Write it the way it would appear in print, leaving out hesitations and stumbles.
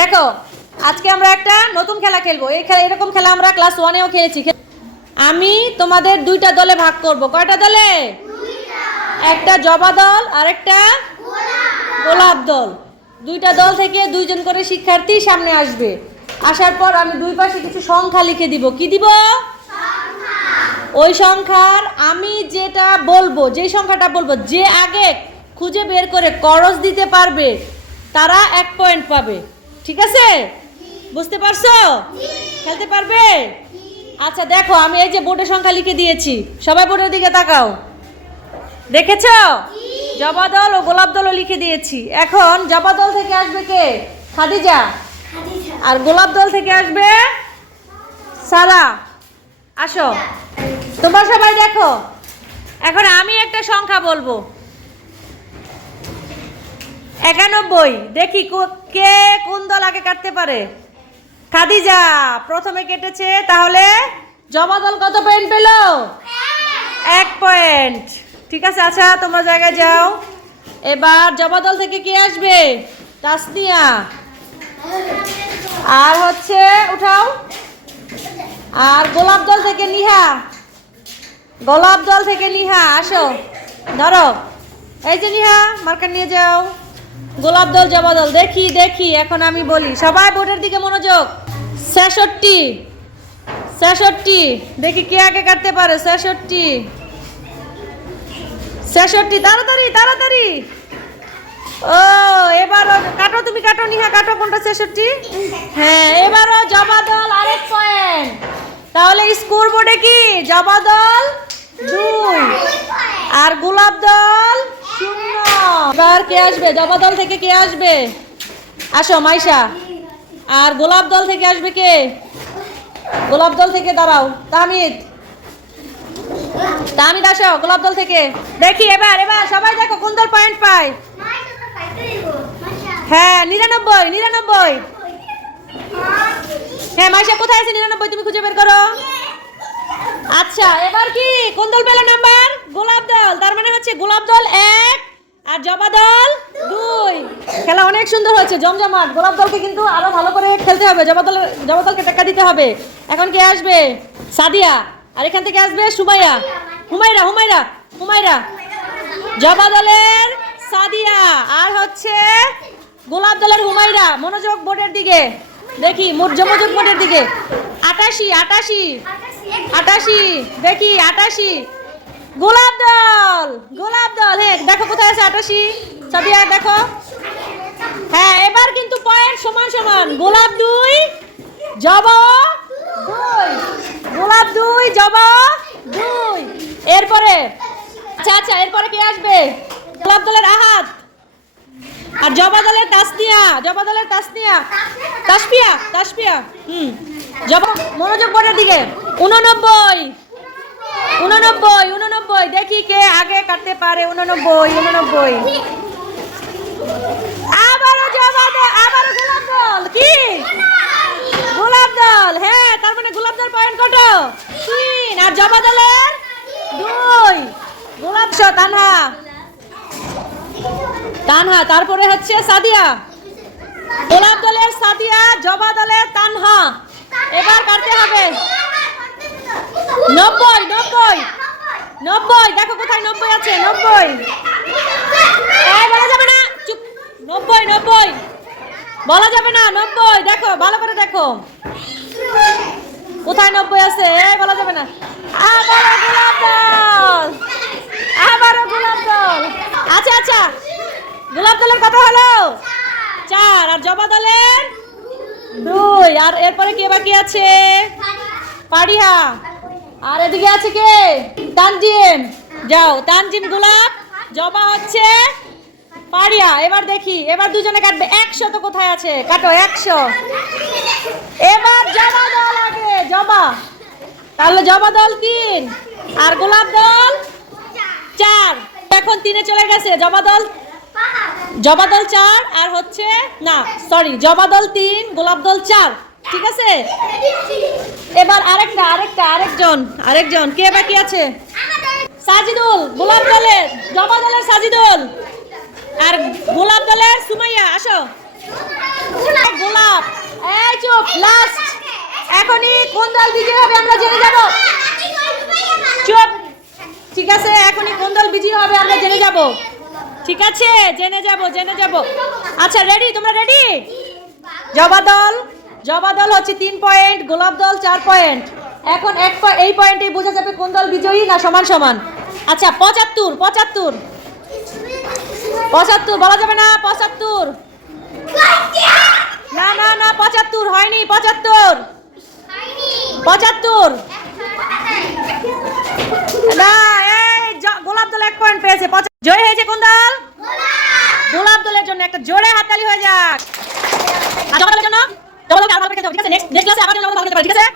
দেখো আজকে আমরা একটা নতুন খেলা খেলবো। এরকম খেলা আমরা ক্লাস 1-এও খেলেছি। আমি তোমাদের দুইটা দলে ভাগ করব। কয়টা দলে? একটা জবা দল আর একটা গোলাপ দল। দুইটা দল থেকে দুইজন করে শিক্ষার্থী সামনে আসবে। আসার পর আমি দুই পাশে কিছু সংখ্যা লিখে দিব। কি দিব? ওই সংখ্যার আমি যেটা বলবো, যেই সংখ্যাটা বলবো, যে আগে খুঁজে বের করে করস দিতে পারবে তারা 1 পয়েন্ট পাবে। ঠিক আছে? বুঝতে পারছো? খেলতে পারবে? আচ্ছা দেখো, আমি এই যে বোর্ডে সংখ্যা লিখে দিয়েছি, সবাই বোর্ডের দিকে তাকাও। দেখেছো? জবা দল ও গোলাপ দলও লিখে দিয়েছি। এখন জবা দল থেকে আসবে কে? খাদিজা। আর গোলাপ দল থেকে আসবে সারা। আসো তোমরা সবাই দেখো। এখন আমি একটা সংখ্যা বলবো, 91। দেখি কে কোন দল আগে কাটতে পারে। খাদিজা প্রথমে কেটেছে, তাহলে জবা দল কত পয়েন্ট পেল? 1 পয়েন্ট। ঠিক আছে, আচ্ছা তোমরা জায়গায় যাও। এবার জবা দল থেকে কে আসবে? তাসনিয়া। আর হচ্ছে উঠাও। আর গোলাপ দল থেকে নিহা। গোলাপ দল থেকে নিহা আসো, ধরো। এই যে নিহা, মার্কার নিয়ে যাও। গোলাপ দল জবা দল। দেখি দেখি, এখন আমি বলি, সবাই বোর্ডের দিকে মনোযোগ। 66। দেখি কে আগে কাটতে পারে। 66। তাড়াতাড়ি তাড়াতাড়ি। ও এবারও কাটো, তুমি কাটো নিহা, কাটো কোনটা 66। হ্যাঁ, এবারও জবা দল আরেক পয়েন্ট। তাহলে স্কোর বোর্ডে কি? জবা দল 2 আর গোলাপ দল 0। এবার কে আসবে? জবা দল থেকে কে আসবে? আসো মাইশা। আর গোলাপ দল থেকে আসবে কে? গোলাপ দল থেকে দাঁড়াও, তাহমিদ। তাহমিদ আসো গোলাপ দল থেকে। দেখি এবার এবার সবাই দেখো কোন দল পয়েন্ট পায়। হ্যাঁ 99। হ্যাঁ মাইশা কোথায় আছে? 99 তুমি খুঁজে বের করো। আচ্ছা এবার কি কোন দল পেল নাম্বার? গোলাপ দল। তার মানে হচ্ছে গোলাপ দল 1 আর জবা দল 2। খেলা অনেক সুন্দর হয়েছে, জমজমাট। গোলাপ দলকে কিন্তু আরো ভালো করে খেলতে হবে, জবা দলকে টাকা দিতে হবে। এখন কে আসবে? সাদিয়া। আর এখান থেকে আসবে সুমাইয়া। হুমায়রা। জবা দলের সাদিয়া আর হচ্ছে গোলাপ দলের হুমায়রা। মনোযোগ বোর্ডের দিকে। দেখি মনোযোগ বোর্ডের দিকে। 88। দেখি 88। গোলাপ দল। হ্যাঁ দেখো কোথায় আছে 88। সাদিয়া দেখো। হ্যাঁ এবার কিন্তু পয়েন্ট সমান সমান। গোলাপ 2 জবা 2। গোলাপ 2 জবা 2। এরপরে আচ্ছা এরপরে কে আসবে? গোলাপ দলের আহাদ আর জবা দলের তাসনিয়া। তাসপিয়া। জবা। মনোযোগ বোর্ডের দিকে। 89। দেখি কে আগে কাটতে পারে। 89। আবারও জবা দল, আবারও গোলাপ দল। কি? গোলাপ দল। হ্যাঁ তার মানে গোলাপ দল পয়েন্ট কত? 3 আর জবা দলের 2। গোলাপ তানহা। তারপরে হচ্ছে সাদিয়া। গোলাপ দলের সাদিয়া, জবা দলের তানহা। এবার কাটতে হবে 90। দেখো কোথায় 90 আছে। 90 বলা যাবে না, চুপ। 90 বলা যাবে না। 90 দেখো, ভালো করে দেখো কোথায় 90 আছে। বলা যাবে না। আবারও গোলাপ দল। আচ্ছা গোলাপ দলের কত হলো? 4 আর জবা দলের 2। আর এরপরে কে বাকি আছে? পারিহা। আর এদিকে আছে কে? তানজিম। যাও তানজিম। গোলাপ, জবা হচ্ছে পারিয়া। এবার দেখি, এবার দুজনে কাটবে। 100 তো কোথায় আছে? কাটো 100। এবার জবা দল আগে। জবা, তাহলে জবা দল 3 আর গোলাপ দল 4। এখন 3-এ চলে গেছে। জবা দল 4 আর হচ্ছে না, সরি, জবা দল 3 গোলাপ দল 4। ঠিক আছে, এবার আরেকজন কে বাকি আছে? সাজিদুল। গোলাপ দলের, জবা দলের সাজিদুল আর গোলাপ দলের সুমাইয়া। আসো। গোলাপ এখনই কোন দল বিজয়ী হবে আমরা জেনে যাব। চুপ। ঠিক আছে, এখনই কোন দল বিজয়ী হবে আমরা জেনে যাব। ঠিক আছে, জেনে যাব। আচ্ছা রেডি, তোমরা রেডি? জবা দল হচ্ছে 3 পয়েন্ট, গোলাপ দল 4 পয়েন্ট। এখন এই পয়েন্টেই বোঝা যাবে কোন দল বিজয়ী না সমান সমান। আচ্ছা 75 বলা যাবে না। 75 না 75 হয়নি। 75 না, এই গোলাপ দল 1 পয়েন্ট পেয়েছে। জয় হয়েছে কোন দল? গোলাপ দলের জন্য একটা জোরে হাততালি হয়ে যাক। আর জবা দলের জন্য? জবা দলকে আরো ভালো খেলতে হবে, ঠিক আছে? নেক্সট ক্লাসে আবার জবা দল ভালো খেলতে পারে, ঠিক আছে?